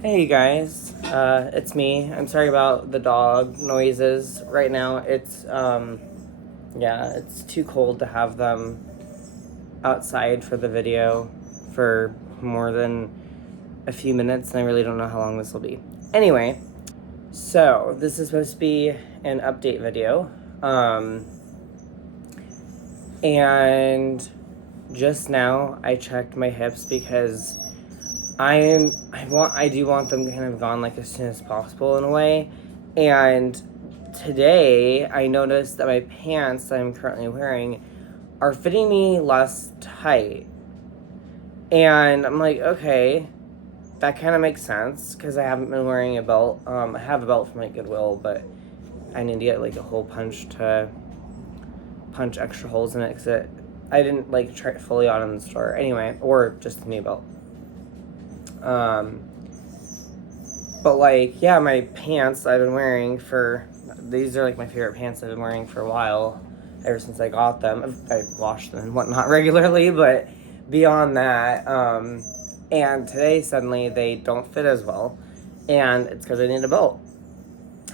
Hey guys, it's me. I'm sorry about the dog noises. Right now, yeah, it's too cold to have them outside for the video for more than a few minutes, and I really don't know how long this will be. Anyway, so this is supposed to be an update video, and just now I checked my hips because I do want them kind of gone like as soon as possible in a way. And today I noticed that my pants that I'm currently wearing are fitting me less tight. And I'm like, okay, that kind of makes sense because I haven't been wearing a belt. I have a belt from like Goodwill, but I need to get like a hole punch to punch extra holes in it because I didn't like try it fully on in the store anyway, or just a new belt. Um, But like, yeah, my pants I've been wearing these are like my favorite pants I've been wearing for a while, ever since I got them. I wash them and whatnot regularly, but beyond that, and today suddenly they don't fit as well, and it's because I need a belt.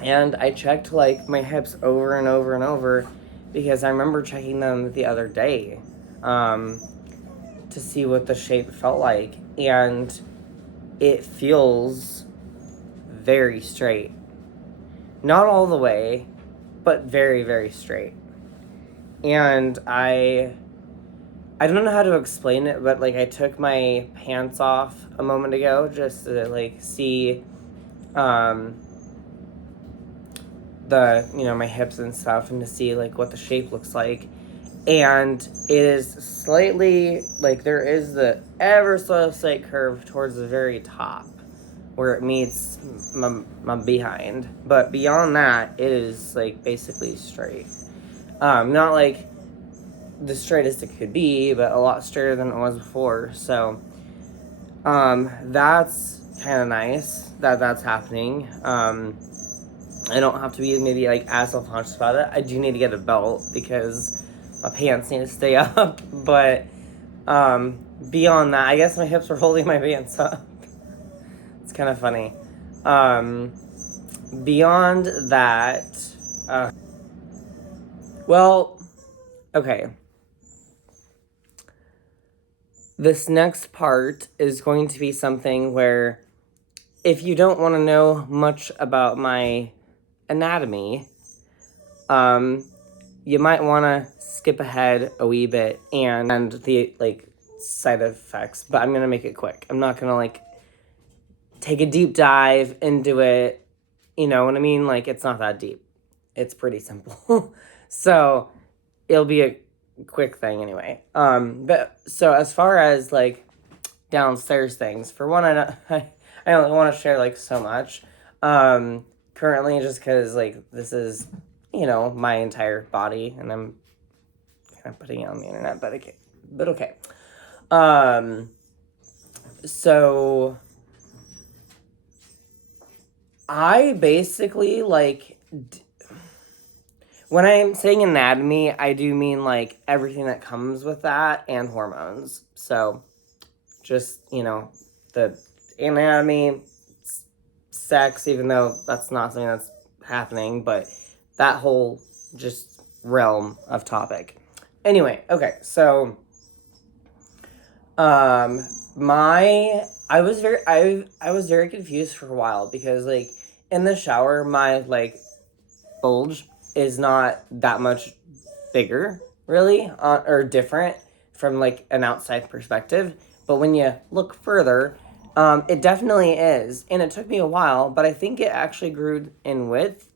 And I checked like my hips over and over and over because I remember checking them the other day, um, to see what the shape felt like, and it feels very straight. Not all the way, but very, very straight. And I don't know how to explain it, but like I took my pants off a moment ago just to like see um my hips and stuff and to see like what the shape looks like. And it is slightly like there is the ever so slight curve towards the very top where it meets my behind. But beyond that, it is like basically straight. Not like the straightest it could be, but a lot straighter than it was before. So, that's kind of nice that that's happening. I don't have to be maybe like as self-conscious about it. I do need to get a belt because my pants need to stay up. But beyond that, I guess my hips are holding my pants up. It's kind of funny. Um, Beyond that, uh, well, okay. This next part is going to be something where if you don't want to know much about my anatomy, um, you might want to skip ahead a wee bit and the like side effects, but I'm going to make it quick. I'm not going to like take a deep dive into it. You know what I mean? Like it's not that deep. It's pretty simple. So, it'll be a quick thing anyway. But so as far as like downstairs things, for one, I don't want to share like so much. Currently, just because like this is my entire body, and I'm kind of putting it on the internet, but okay. Um, so I basically like. When I'm saying anatomy, I do mean like everything that comes with that and hormones. So, just, the anatomy, sex, even though that's not something that's happening, but that whole just realm of topic. Anyway, okay, so um my I was very confused for a while because like in the shower my like bulge is not that much bigger, really, or different from like an outside perspective. But when you look further, it definitely is. And it took me a while, but I think it actually grew in width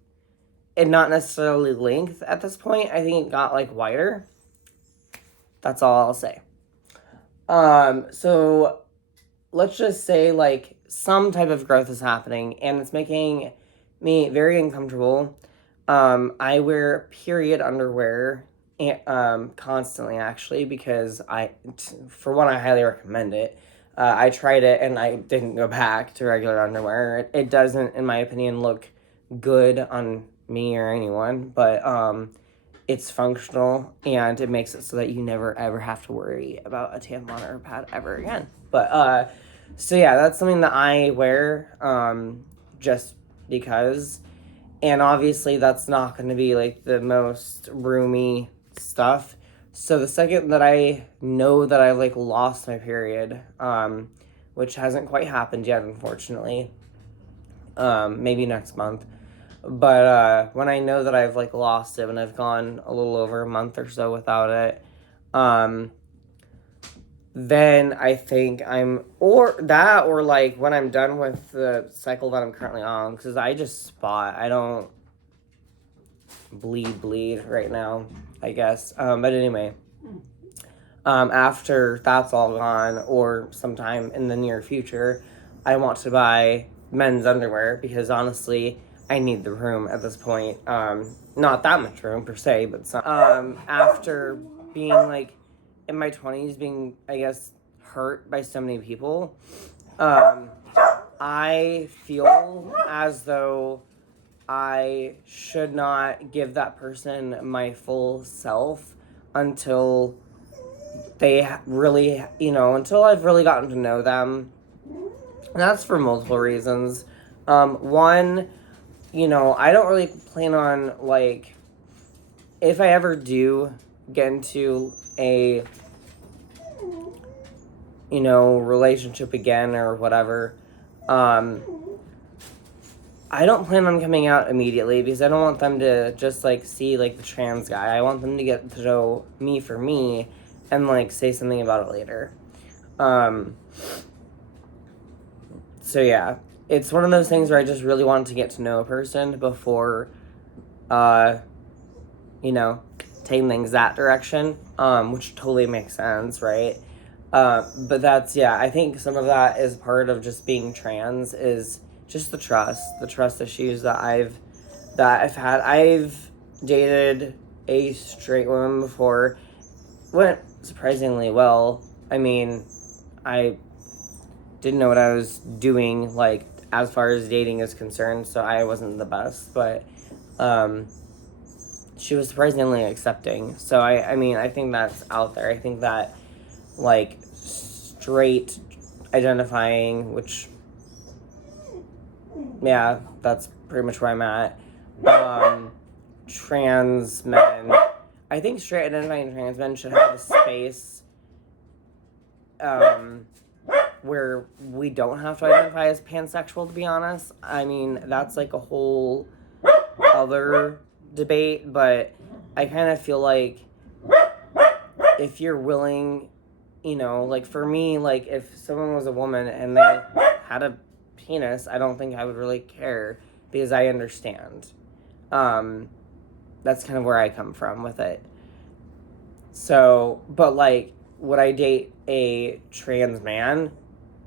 and not necessarily length at this point. I think it got like wider. That's all I'll say. So let's just say like some type of growth is happening and it's making me very uncomfortable. I wear period underwear constantly actually because for one, I highly recommend it. I tried it and I didn't go back to regular underwear. It doesn't, in my opinion, look good on me or anyone, but it's functional and it makes it so that you never ever have to worry about a tampon or a pad ever again. But So yeah, that's something that I wear, just because. And obviously that's not going to be like the most roomy stuff. So the second that I know that I've like lost my period, which hasn't quite happened yet, unfortunately, maybe next month. But when I know that I've like lost it, and I've gone a little over a month or so without it, um, then I think or that, or like when I'm done with the cycle that I'm currently on, because I just spot. I don't bleed right now, I guess. But anyway, after that's all gone, or sometime in the near future, I want to buy men's underwear because honestly, I need the room at this point. Not that much room per se, but some. After being like in my 20s, being, I guess, hurt by so many people, I feel as though I should not give that person my full self until they really, until I've really gotten to know them. And that's for multiple reasons. One, I don't really plan on, like, if I ever do get into a, relationship again or whatever, I don't plan on coming out immediately because I don't want them to just, like, see, like, the trans guy. I want them to get to know me for me and, like, say something about it later. So, yeah. It's one of those things where I just really want to get to know a person before, taking things that direction, which totally makes sense, right? But that's, yeah, I think some of that is part of just being trans is just the trust issues that I've had. I've dated a straight woman before. Went surprisingly well. I mean, I didn't know what I was doing, like, as far as dating is concerned, so I wasn't the best, but, she was surprisingly accepting. So, I mean, I think that's out there. I think that, like, straight identifying, which, yeah, that's pretty much where I'm at. Trans men. I think straight identifying trans men should have a space where we don't have to identify as pansexual, to be honest. I mean, that's like a whole other debate, but I kind of feel like if you're willing, like for me, like if someone was a woman and they had a penis, I don't think I would really care because I understand. That's kind of where I come from with it. So, but like, would I date a trans man?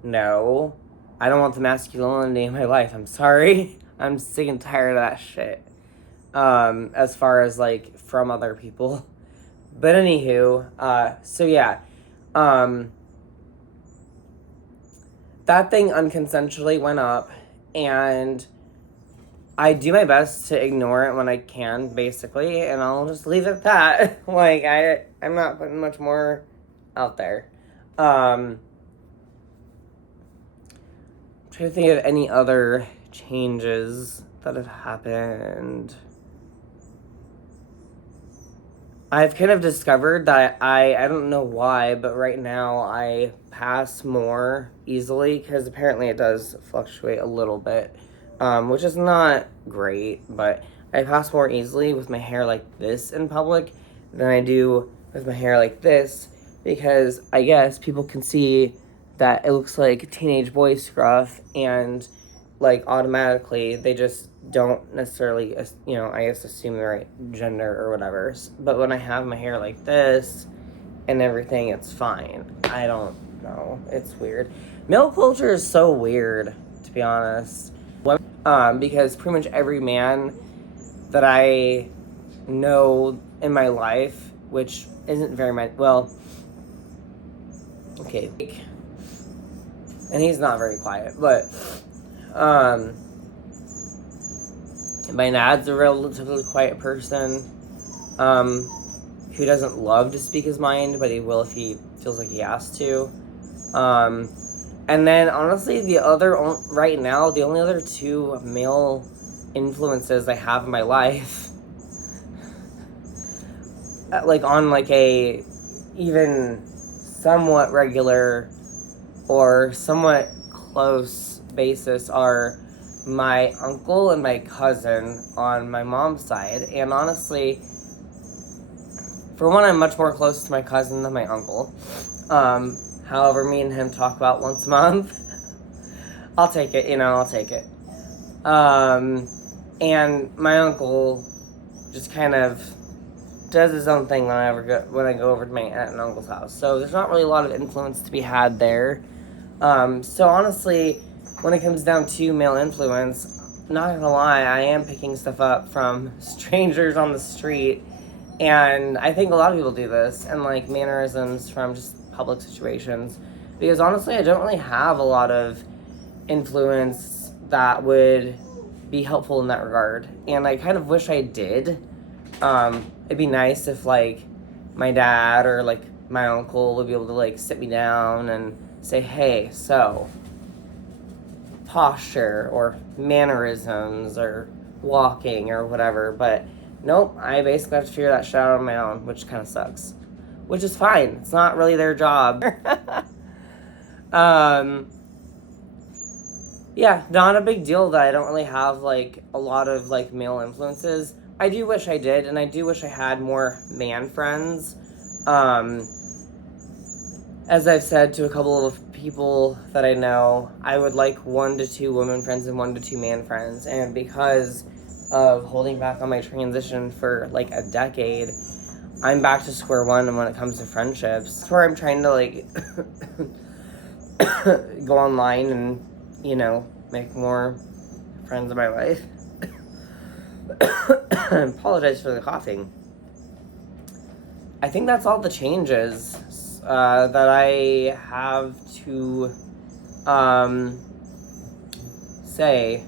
No. I don't want the masculinity in my life. I'm sorry. I'm sick and tired of that shit. As far as like from other people. But anywho, so yeah. That thing unconsensually went up, and I do my best to ignore it when I can, basically, and I'll just leave it at that. Like, I'm not putting much more out there. I'm trying to think of any other changes that have happened. I've kind of discovered that I don't know why, but right now I pass more easily because apparently it does fluctuate a little bit, which is not great, but I pass more easily with my hair like this in public than I do with my hair like this because I guess people can see that it looks like teenage boy scruff and like automatically they just don't necessarily, I guess assume the right gender or whatever. But when I have my hair like this and everything, it's fine. I don't know. It's weird. Male culture is so weird, to be honest. Because pretty much every man that I know in my life, which isn't very much, well, okay, and he's not very quiet, but my dad's a relatively quiet person who doesn't love to speak his mind, but he will if he feels like he has to. And then honestly, right now, the only other two male influences I have in my life, like on like a even somewhat regular or somewhat close basis, are my uncle and my cousin on my mom's side. And honestly, for one, I'm much more close to my cousin than my uncle. However, me and him talk about once a month. I'll take it, I'll take it. And my uncle just kind of does his own thing when I go over to my aunt and uncle's house. So there's not really a lot of influence to be had there. So honestly, when it comes down to male influence, not gonna lie, I am picking stuff up from strangers on the street. And I think a lot of people do this, and like mannerisms from just public situations. Because honestly, I don't really have a lot of influence that would be helpful in that regard. And I kind of wish I did. It'd be nice if like my dad or like my uncle would be able to like sit me down and say, hey, so posture or mannerisms or walking or whatever. But nope, I basically have to figure that shit out on my own, which kind of sucks. Which is fine. It's not really their job. Yeah, not a big deal that I don't really have like a lot of like male influences. I do wish I did, and I do wish I had more man friends. As I've said to a couple of people that I know, I would like 1 to 2 women friends and 1 to 2 man friends. And because of holding back on my transition for like a decade, I'm back to square one when it comes to friendships. That's where I'm trying to like go online and, make more friends in my life. I apologize for the coughing. I think that's all the changes that I have to say